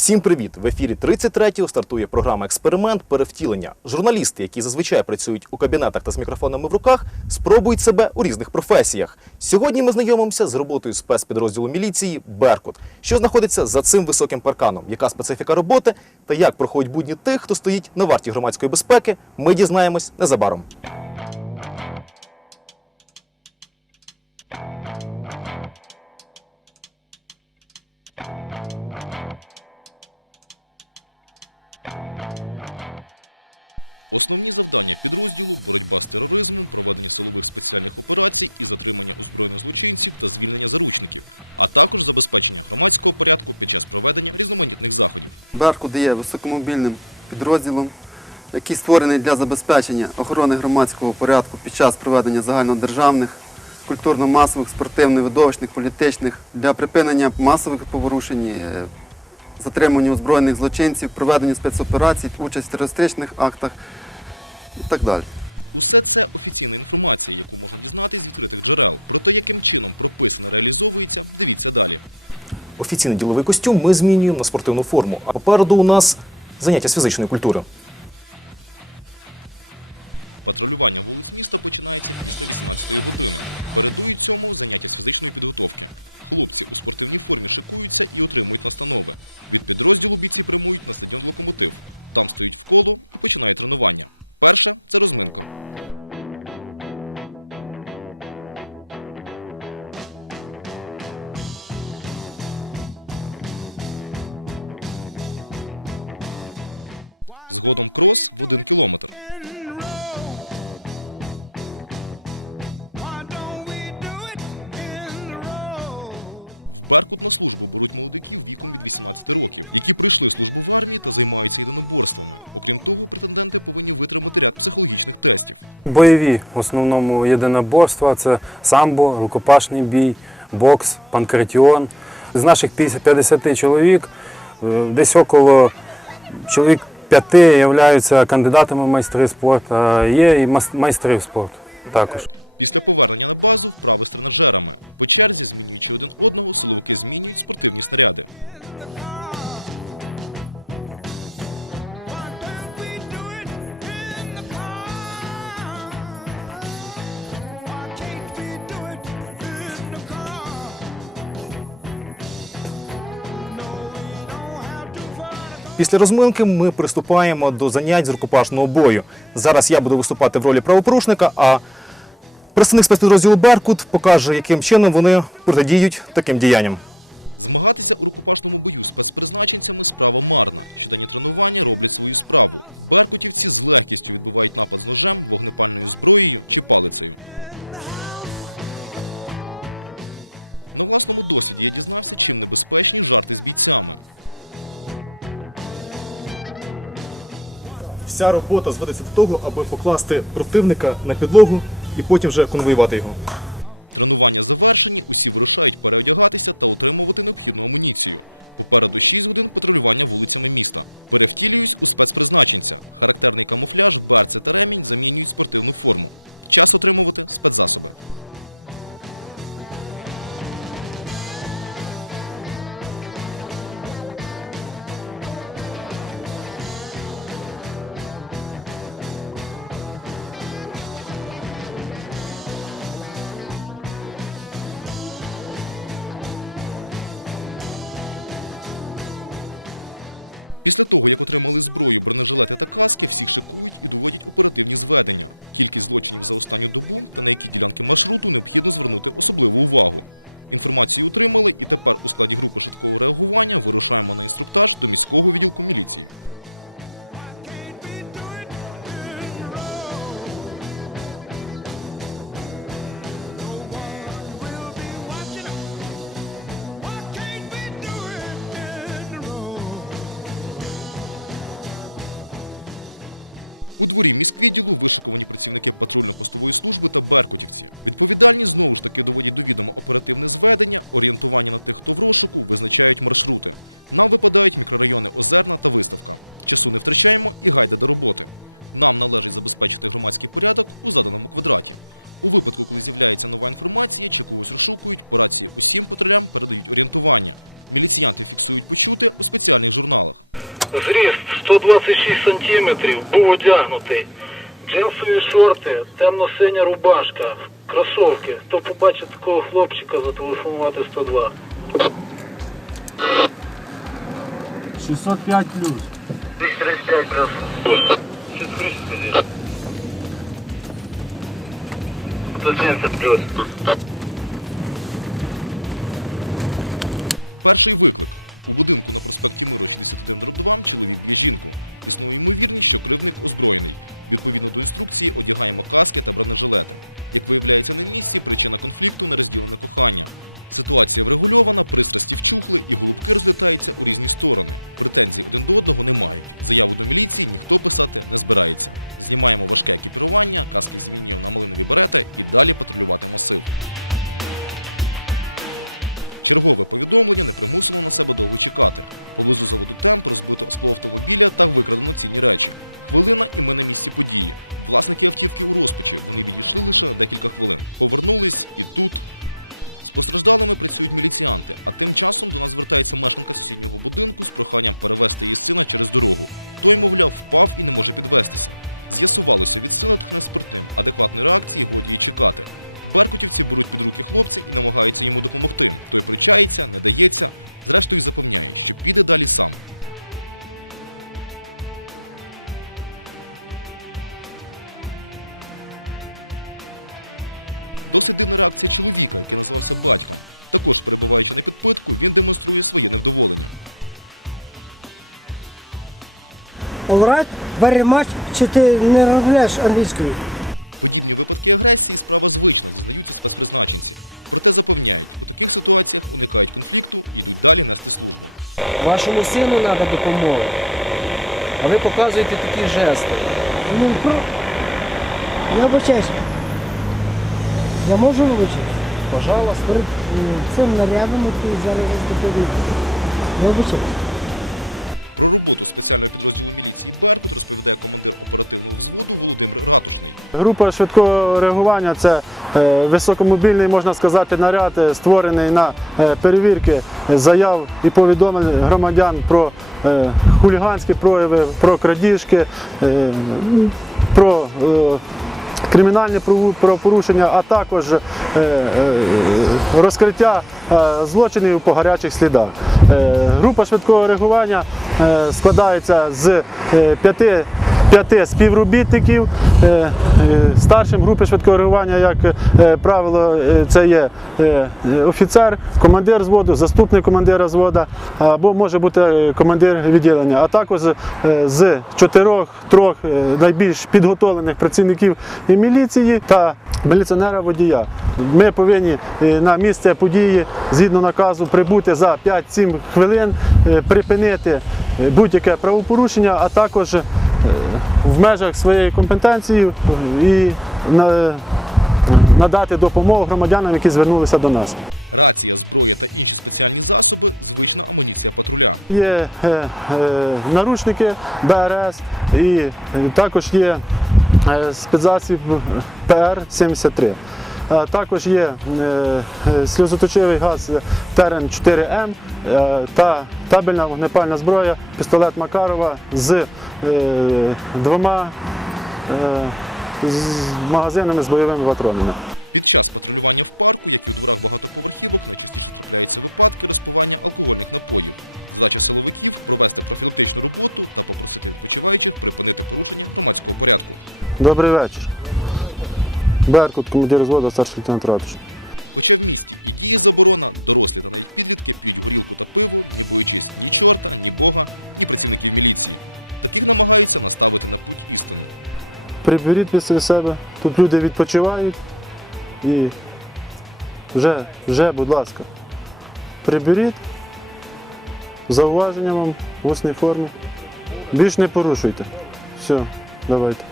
Всім привіт! В ефірі 33-го стартує програма Експеримент перевтілення. Журналісти, які зазвичай працюють у кабінетах та з мікрофонами в руках, спробують себе у різних професіях. Сьогодні ми знайомимося з роботою спецпідрозділу міліції Беркут, що знаходиться за цим високим парканом. Яка специфіка роботи та як проходять будні тих, хто стоїть на варті громадської безпеки, ми дізнаємось незабаром. Основні завдання підрозділу боротьба з тероризмом, проведення силових спеціальних операцій і затримання озброєних злочинців та звільнення заручників, а також забезпечення громадського порядку під час проведення різноманітних заходів. Беркут є високомобільним підрозділом, який створений для забезпечення охорони громадського порядку під час проведення загальнодержавних, культурно-масових, спортивно-видовищних, політичних, для припинення масових поворушень, е, затримання озброєних злочинців, проведення спецоперацій, участь в терористичних актах і так далі. Усе це офіційна інформація, яку можна дізнатися з відкритих джерел. Про те, яким чином прописане реалізовується, дивіться далі. Офіційний діловий костюм ми змінюємо на спортивну форму. А попереду у нас заняття з фізичної культури. Патрулювання вулиць міста починається після 18-ї години. Передують цьому заняття з фізичної підготовки. Хлопці у спортивній формі шикуються і отримують настанови. Від підрозділу бійці прямують на стадіон Локомотив. Там стоють в коло і починають тренування. Перше це розминка. Згодом крос в один кілометр. Беркут на службу беруть молодиків віком від 18 років, які прийшли службу в армії та займаються єдиноборствами. Окрім того, претенденти повинні витримати ряд психологічних тестів. Бойові в основному єдиноборства це самбо, рукопашний бій, бокс, панкратіон. З наших 50 50 чоловік е, десь около чоловік п'яти являються кандидатами в майстри спорту, є і майстри спорту також. Після повернення на базу вправи з тренажерами. По черзі, змінюючи один одного, силовики змінюють спортивні снаряди. Після розминки ми приступаємо до занять з рукопашного бою. Зараз я буду виступати в ролі правопорушника, а представник спецпідрозділу Беркут покаже, яким чином вони протидіють таким діянням. Змагатися у рукопашному бою з спецпризначенцями справа марна. Щоденні тренування роблять свою справу. Беркутівці з легкістю відбивають напад з ножем, вогнепальною зброєю чи палицею. На власному досвіді я дізнався, чим небезпечні жарти з бійцями. Вся робота зводиться до того, аби покласти противника на підлогу і потім вже конвоювати його. Тренування завершені, усі вирушають переодягатися та отримувати необхідну амуніцію. Попереду 6 годин патрулювання вулицями міста. Перевтілююсь у спецпризначенця. Характерний камуфляж, берце та ремінь замінюють спортивну форму. Час отримувати спецзасоби. Після того, як отримали зброю, бронежилети та каски, всіх шикують і доводять оперативні зведення. Кількість злочинів за останню добу та на які ділянки маршруту необхідно звернути особливу увагу. Інформацію отримали, і тепер у складі групи швидкого реагування вирушаємо на інструктаж до міського відділку міліції. У дворі міськвідділу вишикувані працівники патрульно-постової служби та беркутівці. Відповідальні знову ж таки доводять до відома оперативне зведення, орієнтування на тих, хто в розшуку, визначають маршрути. Нам випадають мікрорайони Озерна та Виставка. Часу не втрачаємо і гайде до роботи. Нам належить забезпечити громадський порядок у заданому квадраті. У випадку, коли з'являється нова інформація чи когось розшукують, по рації усім патрулям передають орієнтування. Міліціянти фіксують почуте у спеціальних журналах. Зріст 126 сантиметрів, був одягнутий. Джинсові шорти, темно-синя рубашка, кросовки. Хто побачить такого хлопчика, зателефонувати 102. 605 плюс. 235 плюс. 170 плюс. Перший виклик. У будинку на проспекті Миру 61 2 чоловік б'є жінку. Існує ймовірність, що кривник озброєний. Відповідно до інструкції, одягаємо каски та бронежилети. Як виявляється на місці, причина конфлікту нерозділене кохання. Ситуація врегульована, пристрасті вчухли і голубки розлітаються у різні сторони. Претензій один до одного не мають. Заяву до міліції ніхто писати не збирається. Знімаємо важке екіпірування, каски змінюємо на малинові берети і далі патрулювати масив. Чергове повідомлення не примусило на себе довго чекати. Поблизу заводу темп розбито скло автомобіля та викрадено цінні речі. Хвилина, і ми на місці події. Власники автівки у розпачі. Вони відійшли лише на декілька хвилин. Повернулись і тут. З постраждалими працюють міліціянти, а тим часом до нас звертається мешканка сусіднього будинку з проханням перевести її сина через дорогу. Той, мовляв, впав і не може підвестися. З'ясувалося, від сина тхне спиртним. Адекватної реакції годі й чекати. Беркутівці беруть під руки хлопця і намагаються йому допомогти. Той причається, не дається, зрештою запевняє, що піде далі сам. Досить дивна реакція чоловіка, який називався батьком. Також, перебуваючи на підпитку, він демонструє своє невдоволення. All very much. Чи ти не розмовляєш англійською? Подібні випадки агресії справа звична, зізнаються спецпризначенці. Проте запевняють, у таких ситуаціях уникають конфлікту і йдуть далі нести службу. Вашому сину треба допомога. А ви показуєте такі жести. Ну, про... Я вибачаюся. Я можу вибачитися? Пожалуйста. Перед цим нарядом, який зараз доповідає. Я вибачаюся. Про роботу спеціального підрозділу міліції Беркут розповідає командир оперативного взводу Володимир Ратушний. Група швидкого реагування це е, високомобільний, можна сказати, наряд, е, створений на е, перевірки заяв і повідомлень громадян про хуліганські прояви, про крадіжки, про кримінальні правопорушення, а також розкриття злочинів по гарячих слідах. Група швидкого реагування складається з е, п'яти п'яти співробітників. Е, е, Старшим групи швидкого реагування, як е, правило, е, це є е, е, офіцер, командир зводу, заступник командира звода або може бути е, командир відділення, а також е, з чотирьох трьох е, найбільш підготовлених працівників міліції та міліціонера водія. Ми повинні е, на місце події згідно наказу прибути за 5-7 хвилин, е, припинити е, будь-яке правопорушення, а також е, в межах своєї компетенції е, і надати допомогу громадянам, які звернулися до нас. Рація, зброя та інші спеціальні засоби звична амуніція патруля. Є е, е, наручники БРС і е, також є е, спецзасіб ПР-73. Також є е, е, сльозоточивий газ Терен 4М е, та табельна вогнепальна зброя, пістолет Макарова з е, двома е, з магазинами з бойовими патронами. Під час патрулювання в парку, як і у дворах багатоповерхівок, найчастіше трапляються випадки розпивання алкогольних напоїв. Задача силовиків провести профілактичну роботу та попросити відпочиваючих припинити порушення громадського порядку. Добрий вечір. Беркут, командир зводу, старший лейтенант Ратуш. Хоча в місті і діє заборона, дорослі та навіть підлітки п'ють горілку та пиво, не боючись ні чорта, ні бога, ні працівників міліції. Таких намагаються наставити на путь істину. Приберіть після себе. Тут люди відпочивають. І вже, вже, будь ласка, приберіть. Зауваження вам в усній формі. Більш не порушуйте. Все, давайте.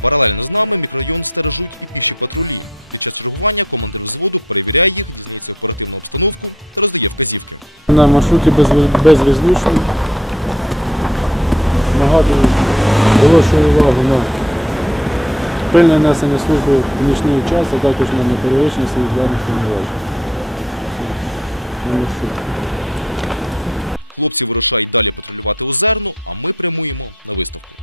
Паралельно з нами мікрорайон стережуть і піші патрулі. Під час чергування командир взводу перевіряє їх, дізнається оперативну обстановку та роздає вказівки. На маршруті безвіз- безвізлучний. Нагадую, оголошую увагу на пильне несення служби в нічний час, а також на неперевищення службових повноважень. На маршруті. Хлопці вирушають далі патрулювати озерну, а ми прямуємо на виставку.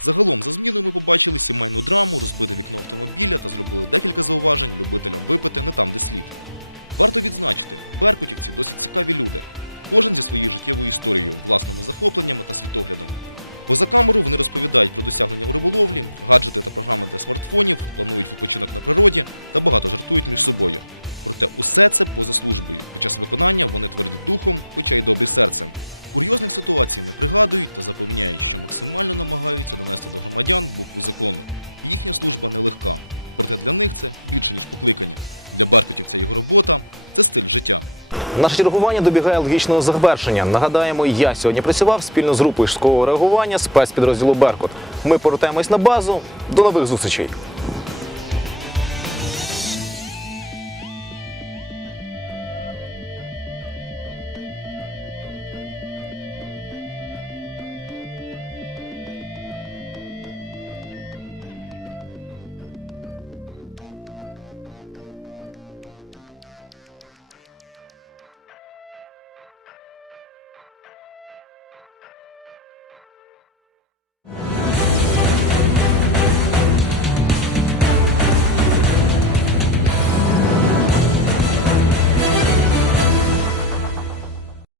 Загалом за зміною ми побачили сімейну драму, розбите вікно автомобіля та зробили декілька зауважень любителям випити не там, де слід. Варто відзначити, беркутівці досить цікаві люди, кожен зі своєю життєвою історією, власними захопленнями та світоглядом. Поза камеру вони розповідають про досягнення у риболовлі, гаджети та програми для смартфонів, планують відпочинок на природі та багато жартують між собою. Проте усе це поза службою. Під час виконання вони тверді духом, хоча й добрі серцем. Курйозних ситуацій не пригадують та запевняють, що максимально намагаються донести до громадян букву закону. Їхня служба нелегка. Проте для них це більше ніж покликання. Для беркутівця його робота це стиль життя. Наше чергування добігає логічного завершення. Нагадаємо, я сьогодні працював спільно з групою швидкого реагування спецпідрозділу Беркут. Ми повертаємось на базу. До нових зустрічей.